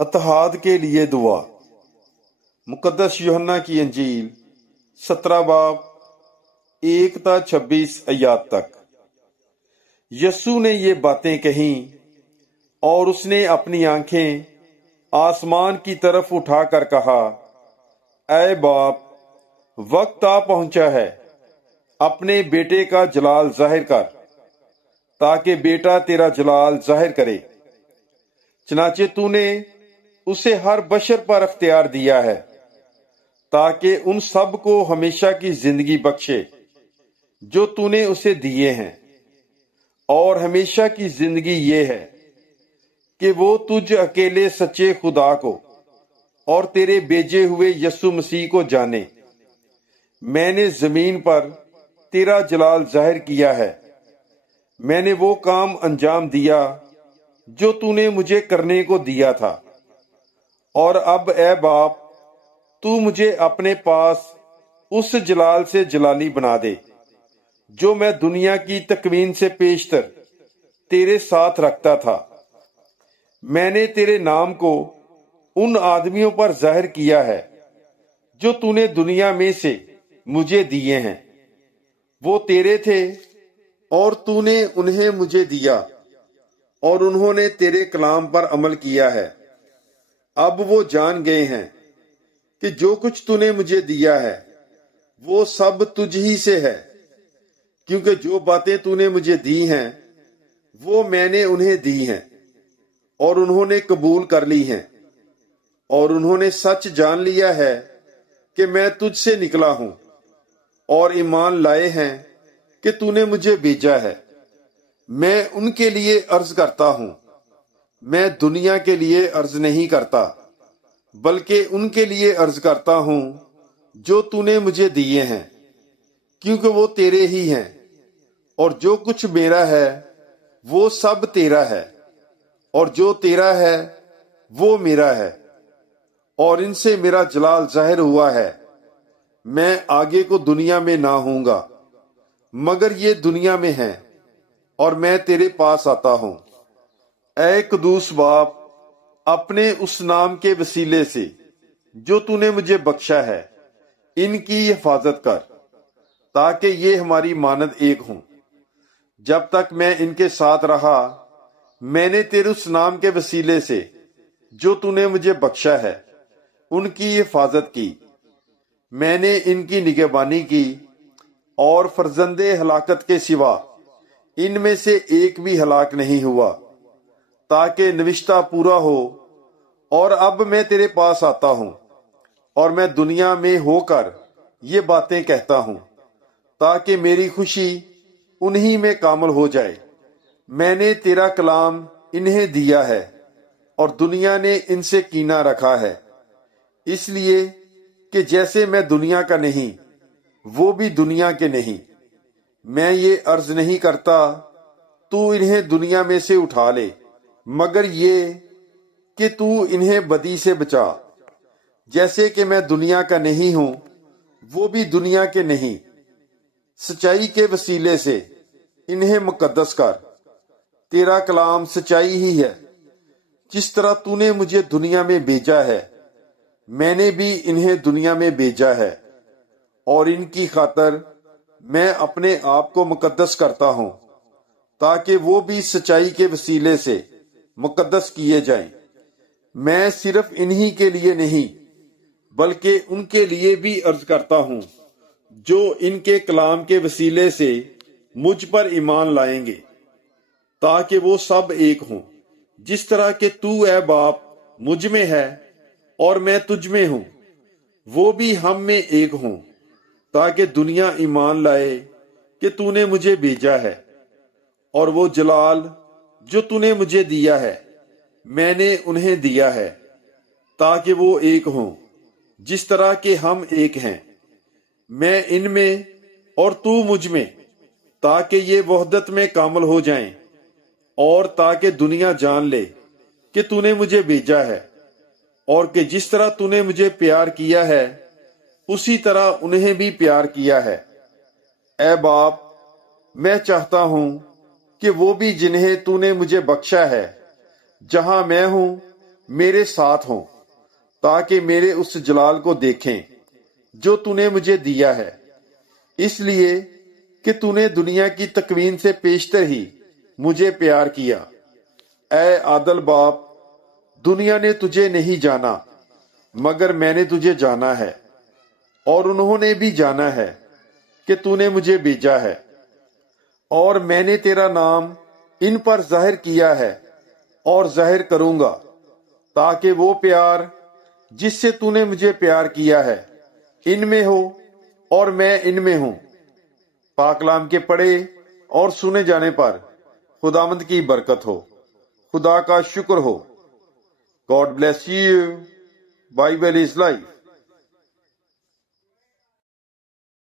اتحاد کے لیے دعا۔ مقدس یوحنا کی انجیل 17 باب 1 تا 26 آیات تک۔ یسوع نے یہ باتیں کہیں اور اس نے اپنی آنکھیں آسمان کی طرف اٹھا کر کہا، اے باپ، وقت آ پہنچا ہے، اپنے بیٹے کا جلال ظاہر کر، تاکہ بیٹا تیرا جلال ظاہر کرے۔ چنانچہ تو نے اسے ہر بشر پر اختیار دیا ہے، تاکہ ان سب کو ہمیشہ کی زندگی بخشے جو تو نے اسے دیے ہیں۔ اور ہمیشہ کی زندگی یہ ہے کہ وہ تجھ اکیلے سچے خدا کو اور تیرے بھیجے ہوئے یسوع مسیح کو جانے۔ میں نے زمین پر تیرا جلال ظاہر کیا ہے، میں نے وہ کام انجام دیا جو تو نے مجھے کرنے کو دیا تھا۔ اور اب اے باپ، تو مجھے اپنے پاس اس جلال سے جلالی بنا دے جو میں دنیا کی تکوین سے پیشتر تیرے ساتھ رکھتا تھا۔ میں نے تیرے نام کو ان آدمیوں پر ظاہر کیا ہے جو تو نے دنیا میں سے مجھے دیے ہیں۔ وہ تیرے تھے اور تو نے انہیں مجھے دیا، اور انہوں نے تیرے کلام پر عمل کیا ہے۔ اب وہ جان گئے ہیں کہ جو کچھ تو نے مجھے دیا ہے وہ سب تجھ ہی سے ہے، کیونکہ جو باتیں تو نے مجھے دی ہیں وہ میں نے انہیں دی ہیں، اور انہوں نے قبول کر لی ہیں، اور انہوں نے سچ جان لیا ہے کہ میں تجھ سے نکلا ہوں، اور ایمان لائے ہیں کہ تو نے مجھے بھیجا ہے۔ میں ان کے لیے عرض کرتا ہوں، میں دنیا کے لیے عرض نہیں کرتا، بلکہ ان کے لیے عرض کرتا ہوں جو تو نے مجھے دیے ہیں، کیونکہ وہ تیرے ہی ہیں، اور جو کچھ میرا ہے وہ سب تیرا ہے، اور جو تیرا ہے وہ میرا ہے، اور ان سے میرا جلال ظاہر ہوا ہے۔ میں آگے کو دنیا میں نہ ہوں گا، مگر یہ دنیا میں ہیں، اور میں تیرے پاس آتا ہوں۔ اے قدوس باپ، اپنے اس نام کے وسیلے سے جو تو نے مجھے بخشا ہے ان کی حفاظت کر، تاکہ یہ ہماری مانند ایک ہوں۔ جب تک میں ان کے ساتھ رہا، میں نے تیرے اس نام کے وسیلے سے جو تو نے مجھے بخشا ہے ان کی حفاظت کی۔ میں نے ان کی نگہبانی کی، اور فرزند ہلاکت کے سوا ان میں سے ایک بھی ہلاک نہیں ہوا، تاکہ نوشتہ پورا ہو۔ اور اب میں تیرے پاس آتا ہوں، اور میں دنیا میں ہو کر یہ باتیں کہتا ہوں، تاکہ میری خوشی انہی میں کامل ہو جائے۔ میں نے تیرا کلام انہیں دیا ہے، اور دنیا نے ان سے کینہ رکھا ہے، اس لیے کہ جیسے میں دنیا کا نہیں وہ بھی دنیا کے نہیں۔ میں یہ عرض نہیں کرتا تو انہیں دنیا میں سے اٹھا لے، مگر یہ کہ تو انہیں بدی سے بچا۔ جیسے کہ میں دنیا کا نہیں ہوں وہ بھی دنیا کے نہیں۔ سچائی کے وسیلے سے انہیں مقدس کر، تیرا کلام سچائی ہی ہے۔ جس طرح تو نے مجھے دنیا میں بھیجا ہے، میں نے بھی انہیں دنیا میں بھیجا ہے، اور ان کی خاطر میں اپنے آپ کو مقدس کرتا ہوں، تاکہ وہ بھی سچائی کے وسیلے سے مقدس کیے جائیں۔ میں صرف انہی کے لیے نہیں بلکہ ان کے لیے بھی عرض کرتا ہوں جو ان کے کلام کے وسیلے سے مجھ پر ایمان لائیں گے، تاکہ وہ سب ایک ہوں، جس طرح کہ تو اے باپ مجھ میں ہے اور میں تجھ میں ہوں، وہ بھی ہم میں ایک ہوں، تاکہ دنیا ایمان لائے کہ تو نے مجھے بھیجا ہے۔ اور وہ جلال جو تو نے مجھے دیا ہے میں نے انہیں دیا ہے، تاکہ وہ ایک ہوں جس طرح کہ ہم ایک ہیں، میں ان میں اور تو مجھ میں، تاکہ یہ وحدت میں کامل ہو جائیں، اور تاکہ دنیا جان لے کہ تو نے مجھے بھیجا ہے، اور کہ جس طرح تو نے مجھے پیار کیا ہے اسی طرح انہیں بھی پیار کیا ہے۔ اے باپ، میں چاہتا ہوں کہ وہ بھی جنہیں تو نے مجھے بخشا ہے، جہاں میں ہوں میرے ساتھ ہوں تاکہ میرے اس جلال کو دیکھیں جو تو نے مجھے دیا ہے، اس لیے کہ تو نے دنیا کی تکوین سے پیشتر ہی مجھے پیار کیا۔ اے عادل باپ، دنیا نے تجھے نہیں جانا مگر میں نے تجھے جانا ہے، اور انہوں نے بھی جانا ہے کہ تو نے مجھے بھیجا ہے، اور میں نے تیرا نام ان پر ظاہر کیا ہے اور ظاہر کروں گا، تاکہ وہ پیار جس سے تو نے مجھے پیار کیا ہے ان میں ہو اور میں ان میں ہوں۔ پاک کلام کے پڑھے اور سنے جانے پر خداوند کی برکت ہو، خدا کا شکر ہو۔ God bless you. Bible is life.